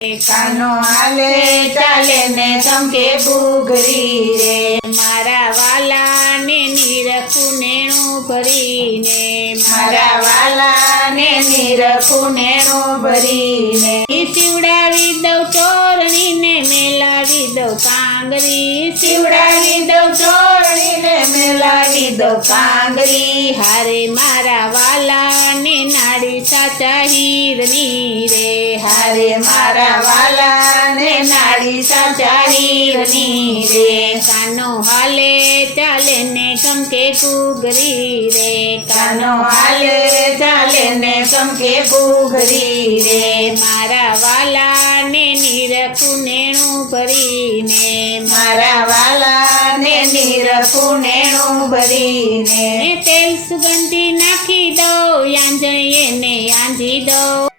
કાનો હાલે ચાલે ને ચમકે ઘૂઘરી રે, મારા વાલાને નીરખું નેણું ભરીને, મારા વાલાને નીરખું નેણું ભરીને, શિવડાવી દઉં ચોરણીને મેલાવી દઉં કાંગરી, શિવડાવી દઉં ચોરણીને મેલાવી દઉં કાંગરી, હારે મારા વાલાને નાડી સાચા હીરની રે, હારે મારા વાલાને નાડી સાચા હીરની રે, કાનો હાલે ચાલે ને ચમકે ઘૂઘરી રે, કાનો હાલે ચાલે ને ચમકે ઘૂઘરી રે, મારા વાલાને નીરખું નેણું ભરીને, મારા વાલાને નીરખું નેણું ભરીને, તેલ સુગંધી નાખી દઉં, યાંજણીએ ને આંજી દઉં,